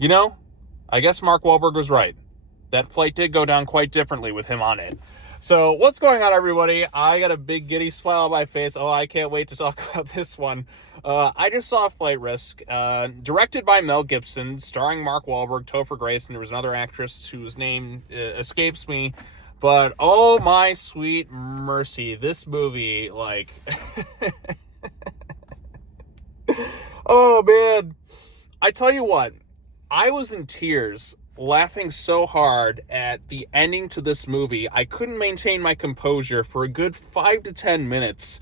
You know, I guess Mark Wahlberg was right. That flight did go down quite differently with him on it. So what's going on, everybody? I got a big giddy smile on my face. Oh, I can't wait to talk about this one. I just saw Flight Risk, directed by Mel Gibson, starring Mark Wahlberg, Topher Grace, and there was another actress whose name escapes me. But oh my sweet mercy, this movie, like, oh man, I tell you what, I was in tears laughing so hard at the ending to this movie. I couldn't maintain my composure for a good 5 to 10 minutes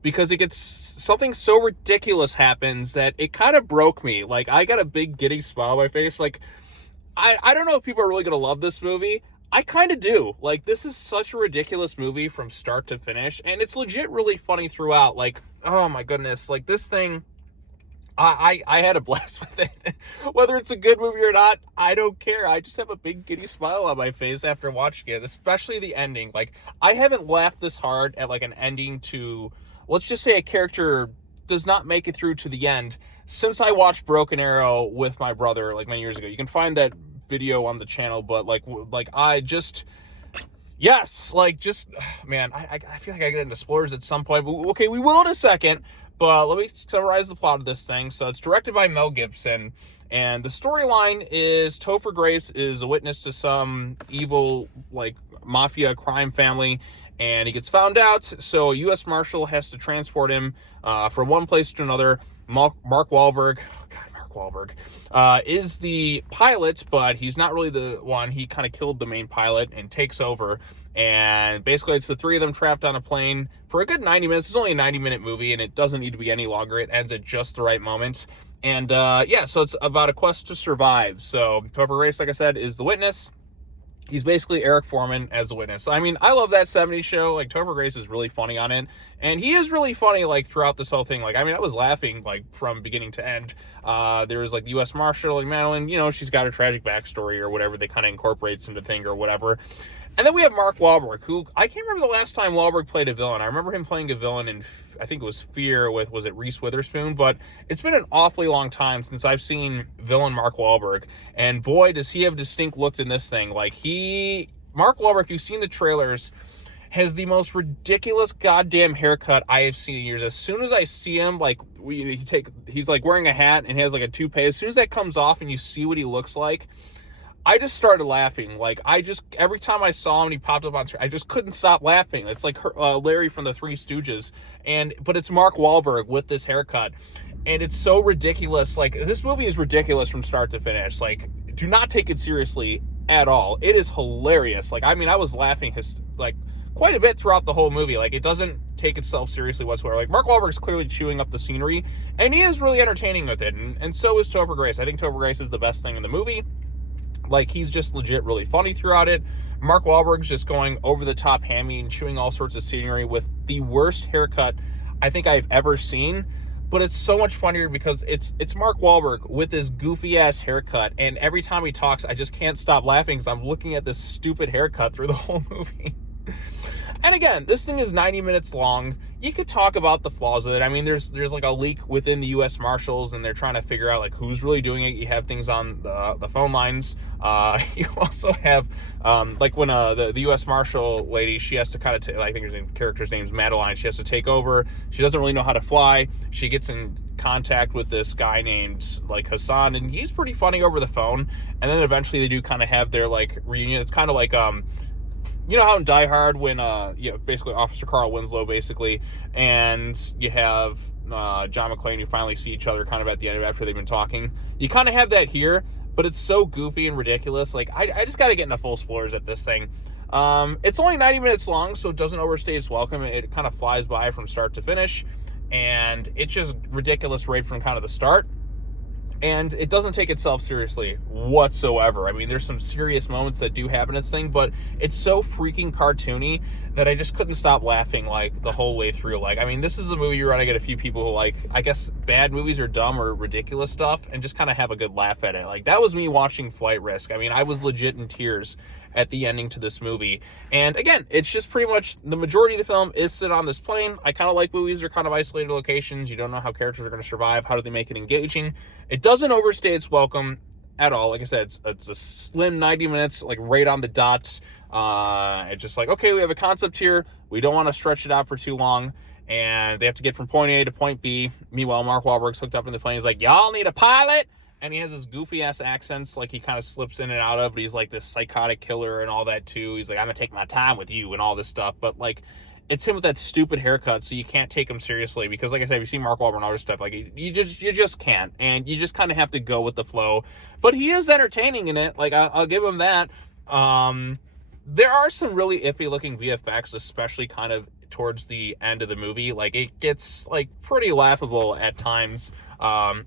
because it gets something so ridiculous happens that it kind of broke me. Like, I got a big giddy smile on my face. Like, I don't know if people are really going to love this movie. I kind of do. Like, this is such a ridiculous movie from start to finish, and it's legit really funny throughout. Like, oh my goodness, like this thing, I had a blast with it. Whether it's a good movie or not, I don't care. I just have a big giddy smile on my face after watching it, especially the ending. Like, I haven't laughed this hard at like an ending to, let's just say a character does not make it through to the end since I watched Broken Arrow with my brother like many years ago. You can find that video on the channel, but like I just, yes, like just, man, I feel like I get into spoilers at some point, but okay, we will in a second. But let me summarize the plot of this thing. So it's directed by Mel Gibson, and the storyline is Topher Grace is a witness to some evil, like, mafia crime family, and he gets found out, so a U.S. Marshal has to transport him from one place to another. Mark Wahlberg, oh God, Mark Wahlberg, is the pilot, but he's not really the one. He kind of killed the main pilot and takes over. And basically, it's the three of them trapped on a plane for a good 90 minutes. It's only a 90-minute movie, and it doesn't need to be any longer. It ends at just the right moment. And, yeah, so it's about a quest to survive. So Topher Grace, like I said, is the witness. He's basically Eric Foreman as the witness. I mean, I love that 70s show. Like, Topher Grace is really funny on it. And he is really funny, like, throughout this whole thing. Like, I mean, I was laughing, like, from beginning to end. There was, like, the U.S. Marshal, like, Madeline, you know, she's got a tragic backstory or whatever they kind of incorporates into the thing or whatever. And then we have Mark Wahlberg, who, I can't remember the last time Wahlberg played a villain. I remember him playing a villain in, I think it was Fear with, was it Reese Witherspoon? But it's been an awfully long time since I've seen villain Mark Wahlberg. And boy, does he have a distinct look in this thing. Like, Mark Wahlberg, if you've seen the trailers, has the most ridiculous goddamn haircut I have seen in years. As soon as I see him, like, he's like wearing a hat and he has like a toupee. As soon as that comes off and you see what he looks like, I just started laughing. Like, every time I saw him and he popped up on screen, I just couldn't stop laughing. It's like Larry from the Three Stooges. But it's Mark Wahlberg with this haircut. And it's so ridiculous. Like, this movie is ridiculous from start to finish. Like, do not take it seriously at all. It is hilarious. Like, I mean, I was laughing quite a bit throughout the whole movie. Like, it doesn't take itself seriously whatsoever. Like, Mark Wahlberg's clearly chewing up the scenery, and he is really entertaining with it. And so is Topher Grace. I think Topher Grace is the best thing in the movie. Like, he's just legit really funny throughout it. Mark Wahlberg's just going over the top hammy and chewing all sorts of scenery with the worst haircut I think I've ever seen. But it's so much funnier because it's Mark Wahlberg with this goofy ass haircut, and every time he talks, I just can't stop laughing because I'm looking at this stupid haircut through the whole movie. And again, this thing is 90 minutes long. You could talk about the flaws with it. I mean, there's like a leak within the U.S. Marshals, and they're trying to figure out like who's really doing it. You have things on the phone lines. You also have like when the U.S. Marshal lady, she has to kind of I think her character's name's Madeline. She has to take over. She doesn't really know how to fly. She gets in contact with this guy named like Hassan, and he's pretty funny over the phone. And then eventually they do kind of have their like reunion. It's kind of like you know how in Die Hard when, basically Officer Carl Winslow, basically, and you have John McClane, you finally see each other kind of at the end of it after they've been talking. You kind of have that here, but it's so goofy and ridiculous. Like, I just got to get into full spoilers at this thing. It's only 90 minutes long, so it doesn't overstay its welcome. It kind of flies by from start to finish, and it's just ridiculous right from kind of the start. And it doesn't take itself seriously whatsoever. I mean, there's some serious moments that do happen in this thing, but it's so freaking cartoony that I just couldn't stop laughing, like, the whole way through. Like, I mean, this is a movie you're going to get a few people who, like, I guess bad movies or dumb or ridiculous stuff and just kind of have a good laugh at it. Like, that was me watching Flight Risk. I mean, I was legit in tears at the ending to this movie. And again, it's just pretty much the majority of the film is sit on this plane. I kind of like movies that are kind of isolated locations. You don't know how characters are going to survive. How do they make it engaging? It doesn't overstay its welcome. at all. Like I said, it's a slim 90 minutes, like right on the dot. It's just like, okay, we have a concept here. We don't want to stretch it out for too long. And they have to get from point A to point B. Meanwhile, Mark Wahlberg's hooked up in the plane. He's like, y'all need a pilot? And he has this goofy-ass accents, like he kind of slips in and out of, but he's like this psychotic killer and all that too. He's like, I'm going to take my time with you and all this stuff. But like, it's him with that stupid haircut, so you can't take him seriously. Because like I said, you see Mark Wahlberg and other stuff, like you just can't. And you just kind of have to go with the flow. But he is entertaining in it. Like, I'll give him that. There are some really iffy-looking VFX, especially kind of towards the end of the movie. Like, it gets like pretty laughable at times,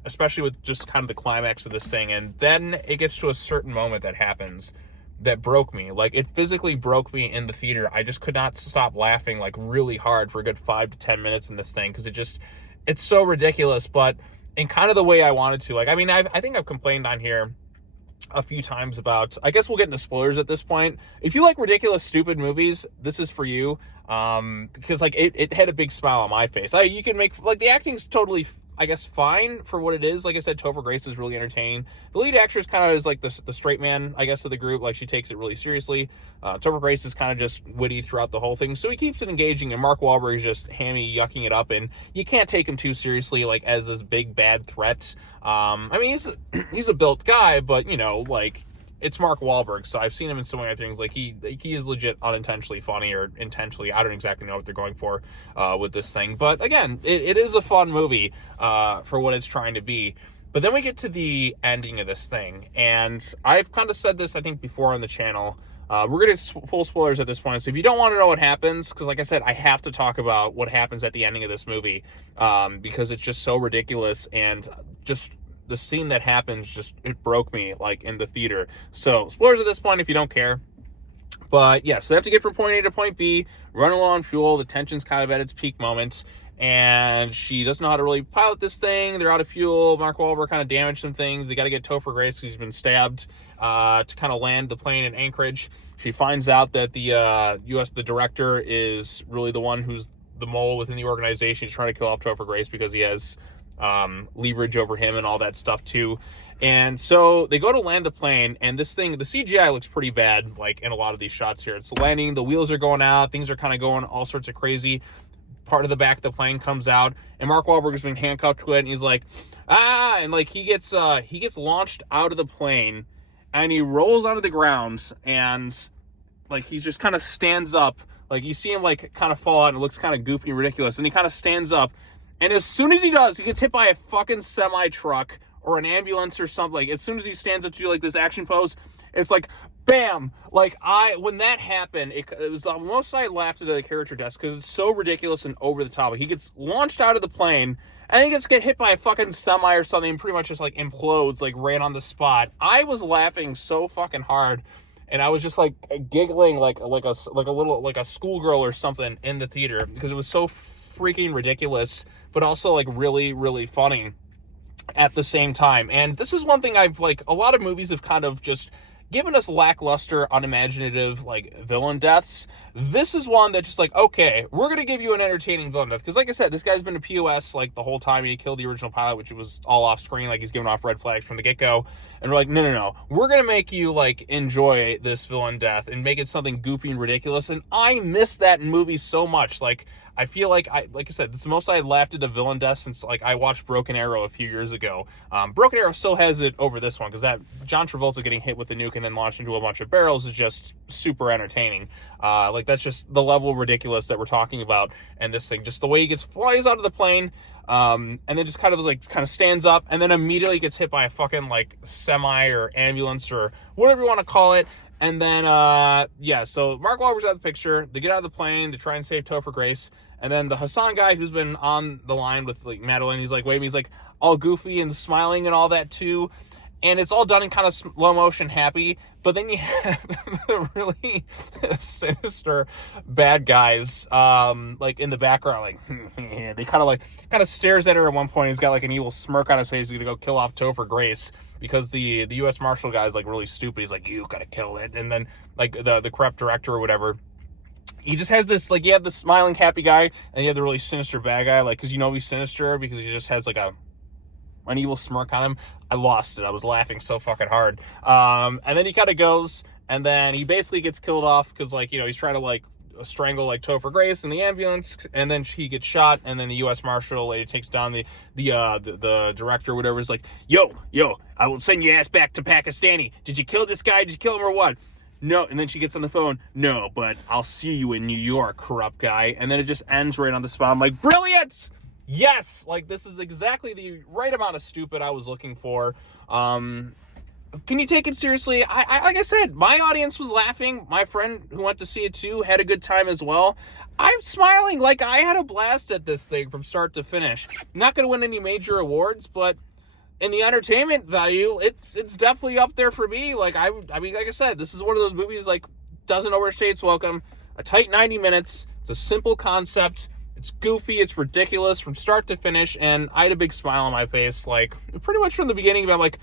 especially with just kind of the climax of this thing. And then it gets to a certain moment that happens that broke me. Like, it physically broke me in the theater. I just could not stop laughing like really hard for a good 5 to 10 minutes in this thing, because it's so ridiculous, but in kind of the way I wanted to. Like, I mean, I think I've complained on here a few times about, I guess we'll get into spoilers at this point. If you like ridiculous, stupid movies, this is for you. Because like it had a big smile on my face. You can make, like, the acting's totally, I guess, fine for what it is. Like I said, Topher Grace is really entertaining. The lead actress kind of is like the straight man, I guess, of the group. Like, she takes it really seriously. Topher Grace is kind of just witty throughout the whole thing, so he keeps it engaging. And Mark Wahlberg is just hammy yucking it up, and you can't take him too seriously, like, as this big bad threat. I mean, he's a built guy, but you know, like, it's Mark Wahlberg, so I've seen him in so many other things. Like, he is legit unintentionally funny, or intentionally. I don't exactly know what they're going for with this thing. But again, it is a fun movie for what it's trying to be. But then we get to the ending of this thing, and I've kind of said this, I think, before on the channel. We're going to full spoilers at this point, so if you don't want to know what happens, because like I said, I have to talk about what happens at the ending of this movie, because it's just so ridiculous, and just the scene that happens, it broke me, like, in the theater. So spoilers at this point if you don't care. But yeah, so they have to get from point A to point B, run low on fuel. The tension's kind of at its peak moment, and she doesn't know how to really pilot this thing. They're out of fuel. Mark Wahlberg kind of damaged some things. They got to get Topher Grace, because he's been stabbed, to kind of land the plane in Anchorage. She finds out that the director is really the one who's the mole within the organization. He's trying to kill off Topher Grace because he has leverage over him and all that stuff too. And so they go to land the plane, and this thing, the CGI looks pretty bad, like, in a lot of these shots here. It's landing, the wheels are going out, things are kind of going all sorts of crazy. Part of the back of the plane comes out, and Mark Wahlberg is being handcuffed to it, and he's like, and like he gets launched out of the plane, and he rolls onto the ground, and like he just kind of stands up. Like, you see him like kind of fall out, and it looks kind of goofy and ridiculous, and he kind of stands up. And as soon as he does, he gets hit by a fucking semi-truck or an ambulance or something. Like, as soon as he stands up to do, like, this action pose, it's like, bam! Like, when that happened, it was the most I laughed at the character deaths, because it's so ridiculous and over the top. Like, he gets launched out of the plane, and he gets hit by a fucking semi or something, and pretty much just, like, implodes, like, right on the spot. I was laughing so fucking hard, and I was just, like, giggling like a schoolgirl or something in the theater, because it was so freaking ridiculous, but also, like, really, really funny at the same time. And this is one thing a lot of movies have kind of just given us lackluster, unimaginative, like, villain deaths. This is one that just, like, okay, we're going to give you an entertaining villain death. Because, like I said, this guy's been a POS, like, the whole time. He killed the original pilot, which was all off screen. Like, he's giving off red flags from the get-go. And we're like, no. We're going to make you, like, enjoy this villain death and make it something goofy and ridiculous. And I miss that in movies so much. Like, I feel like I said, it's the most I laughed at a villain death since, like, I watched Broken Arrow a few years ago. Broken Arrow still has it over this one, because that John Travolta getting hit with a nuke and then launched into a bunch of barrels is just super entertaining. Like, that's just the level of ridiculous that we're talking about. And this thing, just the way he flies out of the plane, and then just kind of stands up, and then immediately gets hit by a fucking, like, semi or ambulance or whatever you want to call it. And then, so Mark Wahlberg's out of the picture. They get out of the plane to try and save Topher Grace. And then the Hassan guy, who's been on the line with, like, Madeline, he's like waving, he's like all goofy and smiling and all that too. And it's all done in kind of slow motion, happy. But then you have the really sinister bad guys, like, in the background, like, they kind of stares at her at one point. He's got, like, an evil smirk on his face. He's gonna go kill off Topher Grace, because the U.S. Marshal guy is, like, really stupid. He's like, you gotta kill it. And then, like, the corrupt director or whatever, he just has this, like, you have the smiling happy guy, and you have the really sinister bad guy, like, because you know he's sinister because he just has, like, a an evil smirk on him. I lost it. I was laughing so fucking hard. And then he kind of goes, and then he basically gets killed off because, like, you know, he's trying to, like, strangle, like, Topher Grace in the ambulance, and then he gets shot, and then the U.S. Marshal lady takes down the director or whatever, is like, yo, I will send your ass back to Pakistani. Did you kill this guy? Did you kill him or what? No. And then she gets on the phone, no, but I'll see you in New York, corrupt guy. And then it just ends right on the spot. I'm like, brilliant! Yes! Like, this is exactly the right amount of stupid I was looking for. Can you take it seriously? I like I said, my audience was laughing. My friend who went to see it too had a good time as well. I'm smiling. Like, I had a blast at this thing from start to finish. Not going to win any major awards, but in the entertainment value, it's definitely up there for me. Like, I mean, like I said, this is one of those movies, like, doesn't overstay its welcome. A tight 90 minutes. It's a simple concept. It's goofy. It's ridiculous from start to finish. And I had a big smile on my face, like, pretty much from the beginning about, like,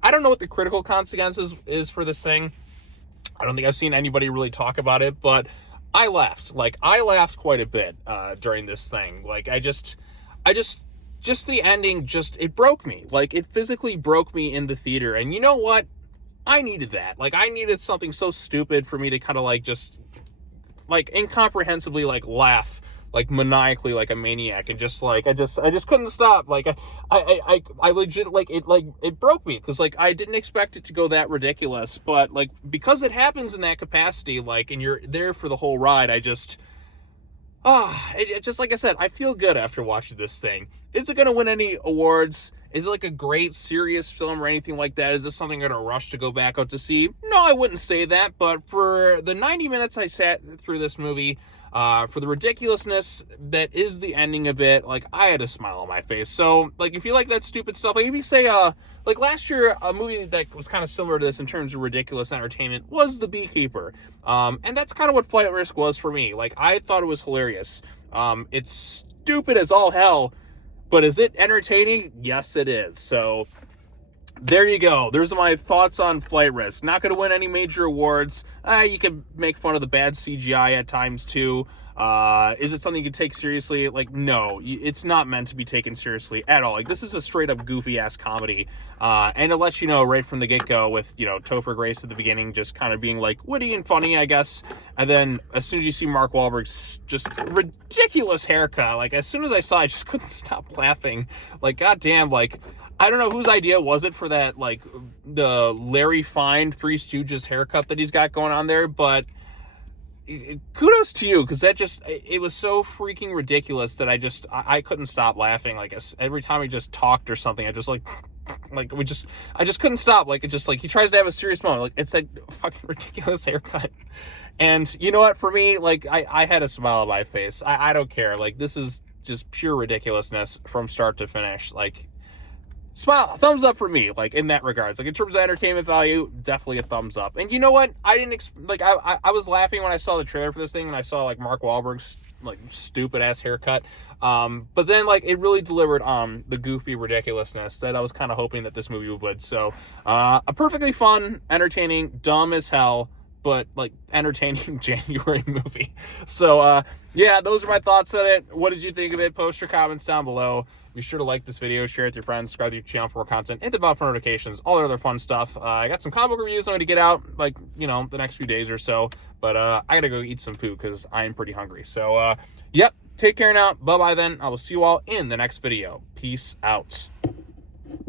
I don't know what the critical consequences is for this thing. I don't think I've seen anybody really talk about it, but I laughed. Like, I laughed quite a bit during this thing. Like, I just the ending, it broke me. Like, it physically broke me in the theater. And you know what? I needed that. Like, I needed something so stupid for me to kind of, like, just, like, incomprehensibly, like, laugh, like, maniacally, like a maniac, and just, like, I just couldn't stop. Like, I legit, like, it broke me, because, like, I didn't expect it to go that ridiculous, but, like, because it happens in that capacity, like, and you're there for the whole ride, it just, like I said, I feel good after watching this thing. Is it going to win any awards? Is it, like, a great, serious film or anything like that? Is this something I'm going to rush to go back out to see? No, I wouldn't say that, but for the 90 minutes I sat through this movie, for the ridiculousness that is the ending of it, like, I had a smile on my face. So, like, if you like that stupid stuff, like, if you say, like, last year, a movie that was kind of similar to this in terms of ridiculous entertainment was The Beekeeper. And that's kind of what Flight Risk was for me. Like, I thought it was hilarious. It's stupid as all hell, but is it entertaining? Yes, it is. So, there you go. There's my thoughts on Flight Risk. Not going to win any major awards. You can make fun of the bad CGI at times, too. Is it something you can take seriously? Like, no. It's not meant to be taken seriously at all. Like, this is a straight-up goofy-ass comedy. And it lets you know right from the get-go with, you know, Topher Grace at the beginning just kind of being, like, witty and funny, I guess. And then as soon as you see Mark Wahlberg's just ridiculous haircut, like, as soon as I saw it, I just couldn't stop laughing. Like, goddamn, like, I don't know whose idea was it for that, like, the Larry Fine Three Stooges haircut that he's got going on there, but kudos to you, because that just, it was so freaking ridiculous that I couldn't stop laughing. Like, every time he just talked or something, I just, I just couldn't stop. Like, it just, like, he tries to have a serious moment, like, it's that fucking ridiculous haircut. And you know what, for me, like, I had a smile on my face. I don't care. Like, this is just pure ridiculousness from start to finish. Like, smile, thumbs up for me, like, in that regards. Like, in terms of entertainment value, definitely a thumbs up. And you know what? I didn't, I was laughing when I saw the trailer for this thing, and I saw, like, Mark Wahlberg's, like, stupid-ass haircut. But then, like, it really delivered on the goofy ridiculousness that I was kind of hoping that this movie would. So, a perfectly fun, entertaining, dumb as hell, but, like, entertaining January movie. So, yeah, those are my thoughts on it. What did you think of it? Post your comments down below. Be sure to like this video, share it with your friends, subscribe to your channel for more content, hit the bell for notifications, all the other fun stuff. I got some comic book reviews I'm going to get out, like, you know, the next few days or so. But I got to go eat some food because I am pretty hungry. So, yep, take care now. Bye-bye then. I will see you all in the next video. Peace out.